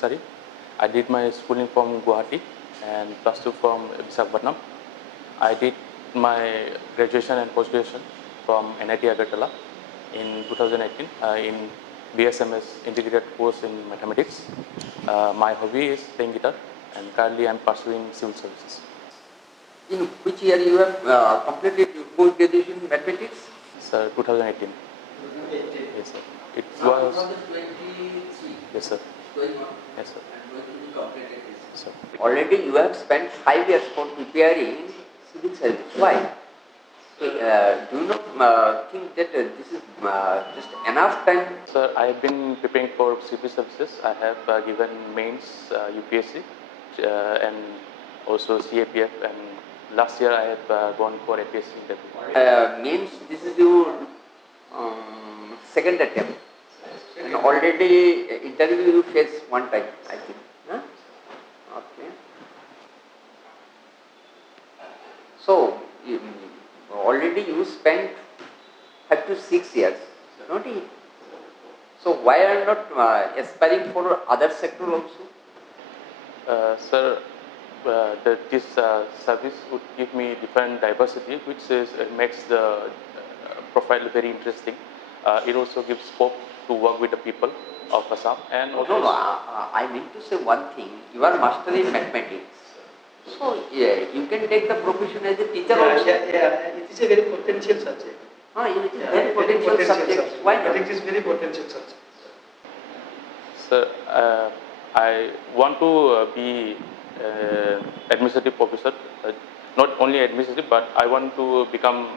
Ansari. I did my schooling from Guwahati and plus 2 from Visakhapatnam. I did my graduation and post-graduation from NIT Agartala in 2018 in BSMS integrated course in mathematics. My hobby is playing guitar and currently I am pursuing civil services. In which year you have completed your post-graduation in mathematics? Sir, 2018. 2018. Yes, sir. It Now was. 2023. Yes, sir. Going on. Yes, sir. And going to be completed this. Yes, sir. Already you have spent 5 years for preparing civil service. Why? So, do you not think that this is just enough time? Sir, I have been preparing for civil services. I have given mains UPSC and also CAPF, and last year I have gone for APSC interview. Means this is your second attempt. And already interview you face one time, I think. Huh? Okay. So, already you spent 5 to 6 years, not it? So, why are not aspiring for other sector also? Sir, this service would give me different diversity, which makes the profile very interesting. It also gives scope to work with the people of Assam and also. No, I mean to say one thing. You are master in mathematics. So, yeah, you can take the profession as a teacher also. Yeah, it is a very potential subject. It is very potential subject. Why not? Mathematics is very potential subject. Sir, I want to be administrative officer. Not only administrative, but I want to become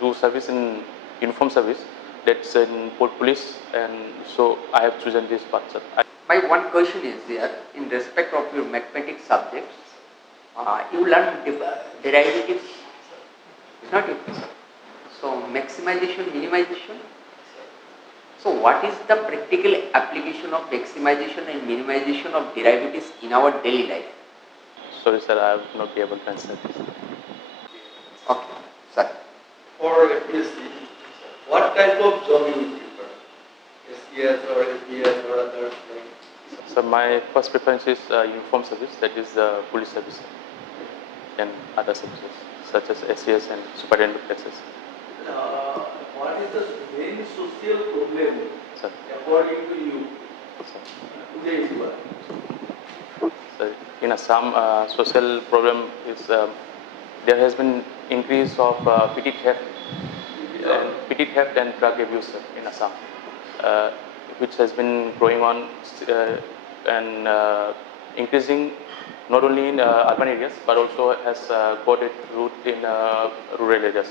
do service in uniform service. That's in Port Police, and so I have chosen this path, sir. My one question is there, in respect of your mathematics subjects, you learn derivatives, is not it? So, maximization, minimization. So, what is the practical application of maximization and minimization of derivatives in our daily life? Sorry, sir, I will not be able to answer this. Okay, sir. For APSC, what type of job you would prefer? SCS or SBS or others? So my first preference is uniform service, that is the police service, and other services such as SCS and superintendent of taxes. What is the main social problem, Sir. according to you, Sir. today in India? So in Assam, social problem is there has been increase of petty theft and drug abuse in Assam, which has been growing on and increasing not only in urban areas but also has got its root in rural areas.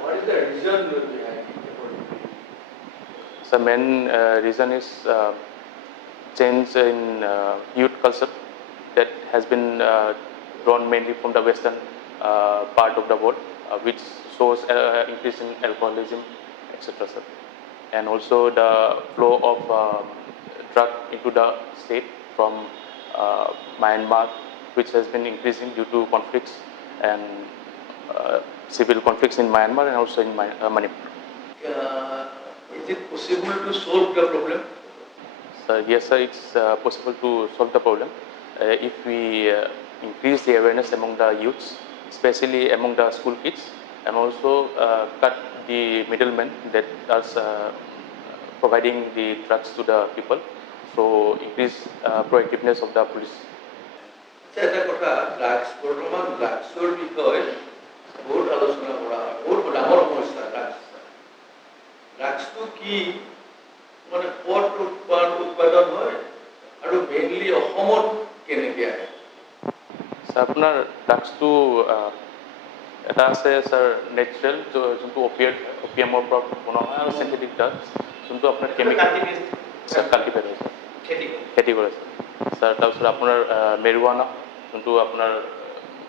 What is the reason behind it, according to you? So main reason is change in youth culture that has been drawn mainly from the western part of the world, which shows increase in alcoholism, etc. Sir. And also the flow of drug into the state from Myanmar, which has been increasing due to conflicts and civil conflicts in Myanmar and also in Manipur. Is it possible to solve the problem? So yes, sir, it's possible to solve the problem if we increase the awareness among the youths, especially among the school kids, and also cut the middlemen that are providing the drugs to the people. So increase proactiveness of the police. এটা কথা ড্রাগছ বৰ্তমান ড্ৰাগছৰ বিষয়ে বহুত আলোচনা কৰা হয়, বহুত ডাঙৰ সমস্যা ড্ৰাগছ। ড্ৰাগছটো কি, মানে ক'ত উৎপাদন হয় আৰু মেইনলি অসমত কেনেকৈ আহে? স্যাৰ আপোনাৰ ড্ৰাগছটো এটা আছে স্যাৰ নেচাৰেল যোনটো অপিয়ামৰ পৰা বনোৱা হয়, আৰু চিন্থেটিক ড্ৰাগছ যোনটো আপোনাৰ কেমিকেল স্যাৰ কাল্টিভেট হয় স্যাৰ, খেতি কৰে স্যাৰ। তাৰপিছত আপোনাৰ মেৰিৱানা যোনটো আপোনাৰ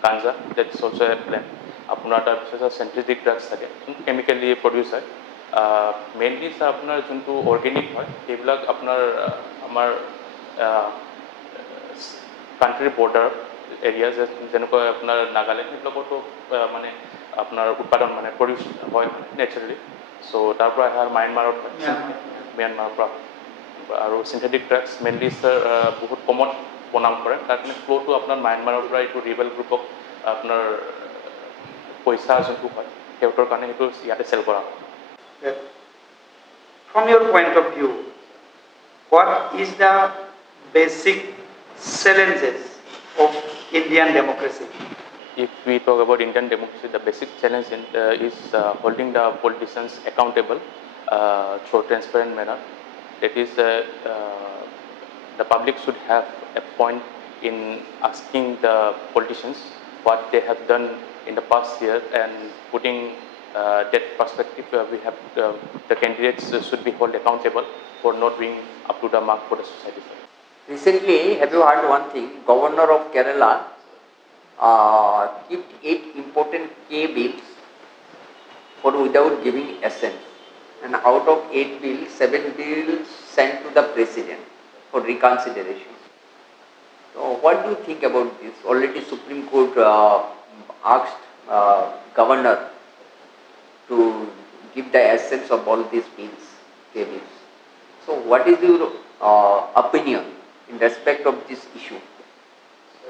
গাঞ্জা, ডেটছ অলছ' এ প্লেণ্ট। আপোনাৰ তাৰপিছত চিন্থেটিক ড্ৰাগছ থাকে যোনটো কেমিকেলি প্ৰডিউচ হয়। মেইনলি স্যাৰ আপোনাৰ যোনটো অৰ্গেনিক হয় সেইবিলাক আপোনাৰ আমাৰ কাণ্ট্ৰিৰ বৰ্ডাৰ এৰিয়া যেনেকৈ আপোনাৰ নাগালেণ্ড সেইবিলাকতো মানে আপোনাৰ উৎপাদন মানে প্ৰডিউচ হয় নেচাৰেলি। চ' তাৰ পৰা আহে ম্যানমাৰৰ পৰা আৰু চিন্থেটিক ড্ৰাগছ মেইনলি স্যাৰ বহুত কমত বনাম কৰে তাৰ কাৰণে ফ্ল'টো আপোনাৰ মায়ানমাৰৰ পৰা এইটো ৰিবেল গ্ৰুপক আপোনাৰ পইচা যোনটো হয় সিহঁতৰ কাৰণে সেইটো ইয়াতে চেল কৰা হয় that from your point of view, what is the basic challenges of Indian democracy? If we talk about Indian democracy, the basic challenge is holding the politicians accountable through a transparent manner. That is, the public should have a point in asking the politicians what they have done in the past year and putting that perspective. We have the candidates should be held accountable for not being up to the mark for the society. Recently, have you heard one thing? Governor of Kerala kept 8 important K bills for without giving assent, and out of 8 bills, 7 bills sent to the president for reconsideration. So, what do you think about this? Already Supreme Court asked governor to give the assents of all these bills, K bills. So, what is your opinion in respect of this issue?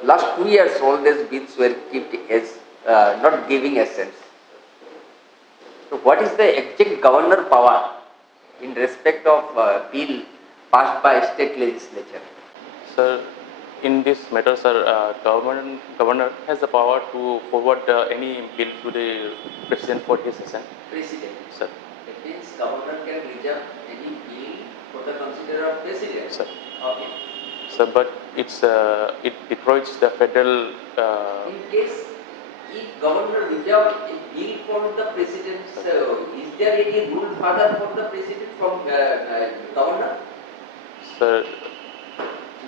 Last 2 years, all these bills were kept as not giving assents. So, what is the exact governor power in respect of bill passed by state legislature? Sir, in this matter, sir, governor has the power to forward any bill to the president for his assent. President. Sir, It means governor can reject any bill for the consideration of president. sir, Okay. sir, but it detroits the federal. In case if governor reject a bill for the president, is there any rule further for the president from governor? Sir,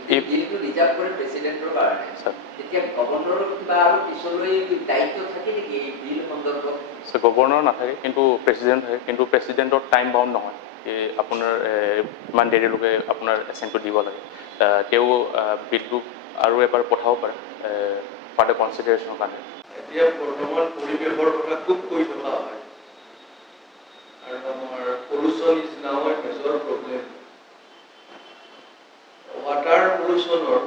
If if bill to reject for president or governor, sir, তেতিয়া গভৰ্ণৰৰ কিবা আৰু পিছলৈ দায়িত্ব থাকে নেকি এই বিল সন্দৰ্ভত? sir, গভৰ্ণৰ নাথাকে কিন্তু প্ৰেচিডেণ্ট থাকে কিন্তু প্ৰেচিডেণ্টৰ টাইম বাউণ্ড নহয় আপোনাৰ ইমান দেৰিলৈকে আপোনাৰ এছেণ্টটো দিব লাগে তেওঁ বিলটো আৰু এবাৰ পঠাব পাৰে ফাৰ্ডাৰ কনচিডাৰেশ্যনৰ কাৰণে এতিয়া বৰ্তমান পৰিৱেশৰ কথা খুব কৈ থকা হয় আৰু আমাৰ pollution is now a major problem water পলিউশ্যনৰ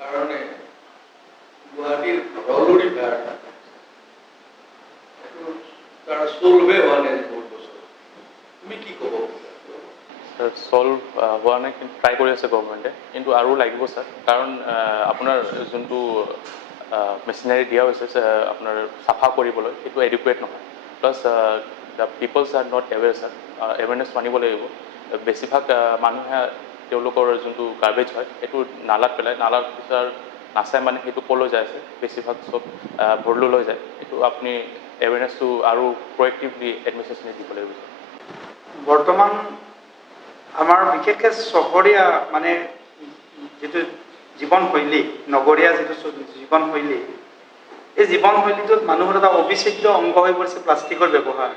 কাৰণে গুৱাহাটীৰ ভৰলু ৰিভাৰ এইটো তাৰ চলভে হোৱা নাই বহুত বছৰ তুমি কি ক'ব ছল্ভ হোৱা নাই কিন্তু ট্ৰাই কৰি আছে গভৰ্ণমেণ্টে কিন্তু আৰু লাগিব ছাৰ কাৰণ আপোনাৰ যোনটো মেচিনাৰী দিয়া হৈছে আপোনাৰ চাফা কৰিবলৈ সেইটো এডুকুৱেট নহয় plus the peoples are not aware sir awareness মানিব লাগিব বেছিভাগ মানুহে তেওঁলোকৰ যোনটো গাৰ্বেজ হয় সেইটো নালাত পেলায় নালাৰ পিছত নাচাই মানে সেইটো ক'লৈ যায় আছে বেছিভাগ চব ভৰলুলৈ যায় এইটো আপুনি এৱেৰনেছটো আৰু প্ৰয়েক্টিভলি এডমিনিষ্ট্ৰেশ্যনে দিব লাগিব বৰ্তমান আমাৰ বিশেষকৈ চহৰীয়া মানে যিটো জীৱনশৈলী নগৰীয়া যিটো জীৱনশৈলী এই জীৱনশৈলীটোত মানুহৰ এটা অবিচ্ছেদ্য অংগ হৈ পৰিছে প্লাষ্টিকৰ ব্যৱহাৰ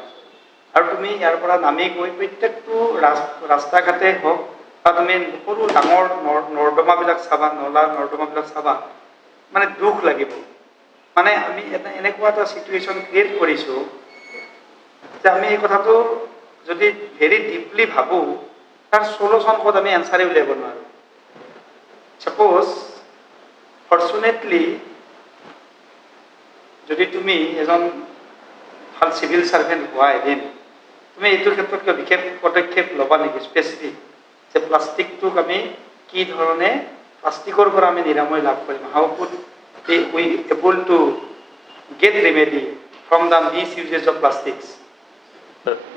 আৰু তুমি ইয়াৰ পৰা নামি গৈ প্ৰত্যেকটো ৰাস্তা ঘাটে হওক বা তুমি সৰু ডাঙৰ নৰ্দমাবিলাক চাবা নৰ্দমাবিলাক চাবা মানে দুখ লাগিব মানে আমি এনেকুৱা এটা চিটুৱেশ্যন ক্ৰিয়েট কৰিছোঁ যে আমি এই কথাটো যদি ভেৰি ডিপলি ভাবোঁ তাৰ সলিউশ্যন ক'ত আমি এনচাৰে উলিয়াব নোৱাৰোঁ ছাপ'জ ফৰ্চুনেটলি যদি তুমি এজন ভাল চিভিল ছাৰ্ভেণ্ট হোৱা এদিন তুমি এইটোৰ ক্ষেত্ৰত কিয় বিশেষ পদক্ষেপ ল'বা নেকি স্পেচিফিক যে প্লাষ্টিকটোক আমি কি ধৰণে প্লাষ্টিকৰ পৰা আমি নিৰাময় লাভ কৰিম how could we able to get remedy from the misuses of plastics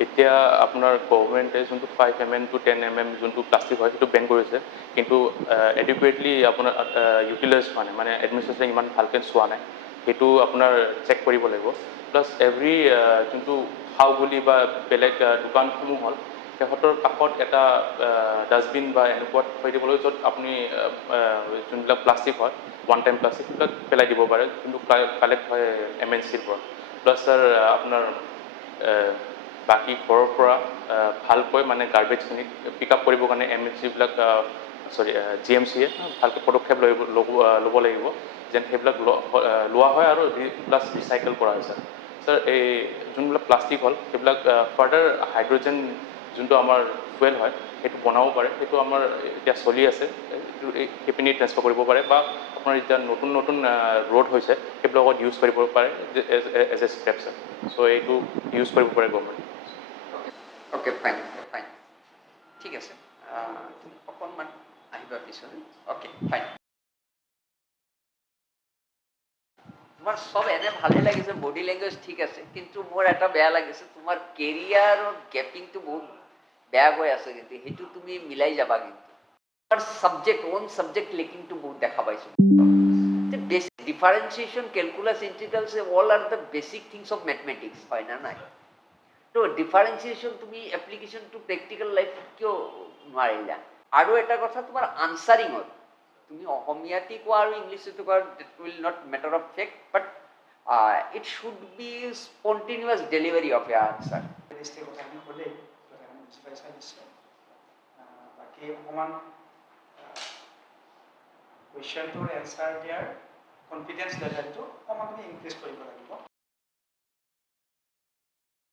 এতিয়া আপোনাৰ গভৰ্ণমেণ্টে যোনটো 5 mm to 10 mm যোনটো প্লাষ্টিক হয় সেইটো বেন কৰিছে কিন্তু এডুকুৱেটলি আপোনাৰ ইউটিলাইজ হোৱা নাই মানে এডমিনিষ্ট্ৰেশ্যনে ইমান ভালকৈ চোৱা নাই সেইটো আপোনাৰ চেক কৰিব লাগিব প্লাছ এভৰি যোনটো খাওগুলি বা বেলেগ দোকানসমূহ হ'ল সিহঁতৰ কাষত এটা ডাষ্টবিন বা এনেকুৱা থৈ দিবলৈ য'ত আপুনি যোনবিলাক প্লাষ্টিক হয় ওৱান টাইম প্লাষ্টিক সেইবিলাক পেলাই দিব পাৰে যোনটো কালেক্ট হয় MNCৰ পৰা প্লাছ ছাৰ আপোনাৰ বাকী ঘৰৰ পৰা ভালকৈ মানে গাৰ্বেজখিনি পিক আপ কৰিবৰ কাৰণে MNCবিলাক GMCয়ে ভালকৈ পদক্ষেপ ল'ব লাগিব যেন সেইবিলাক লোৱা হয় আৰু প্লাছ ৰিচাইকেল কৰা হয় ছাৰ এই যোনবিলাক প্লাষ্টিক হ'ল সেইবিলাক ফাৰ্ডাৰ হাইড্ৰজেন যোনটো আমাৰ ফুৱেল হয় সেইটো বনাব পাৰে, সেইটো আমাৰ এতিয়া চলি আছে, সেইপিনি ট্ৰেন্সফাৰ কৰিব পাৰে বা আপোনাৰ এতিয়া নতুন নতুন ৰোড হৈছে সেইবিলাকত ইউজ কৰিব পাৰে এজ এ ষ্টেপছ। চ' এইটো ইউজ কৰিব পাৰে গভৰ্ণমেণ্ট। অ'কে ফাইন ফাইন, ঠিক আছে, তুমি অকণমান আহিবা পিছলৈ। Okay fine. তোমাৰ চব এনে ভালে লাগিছে, বডি লেংগুৱেজ ঠিক আছে, কিন্তু মোৰ এটা বেয়া লাগিছে তোমাৰ কেৰিয়াৰৰ গেপিংটো বহুত বেয়া গৈ আছে, কিন্তু সেইটো তুমি মিলাই যাবা। কিন্তু তোমাৰ ছাবজেক্ট ওন ছাবজেক্ট লেকিংটো বহুত দেখা পাইছোঁ। Basic differentiation, calculus, integrals all are the basic things of mathematics, হয় না নাই? তো ডিফাৰেঞ্চিয়েশ্যন তুমি এপ্লিকেশ্যন টু প্ৰেক্টিকেল লাইফ কিয় নোৱাৰিলা? আৰু এটা কথা তোমাৰ আনচাৰিঙত, তুমি অসমীয়াতে কোৱা আৰু ইংলিছতে কোৱা, it will not matter of fact, but it should be spontaneous delivery of a answer. কথাখিনি ক'লেই, কথাখিনি বুজি পাইছা নিশ্চয়। বাকী অকণমান কুৱেশ্যনটোৰ এনচাৰ দিয়াৰ কনফিডেঞ্চ লেভেলটো অকণমান তুমি ইনক্ৰিজ কৰিব লাগিব।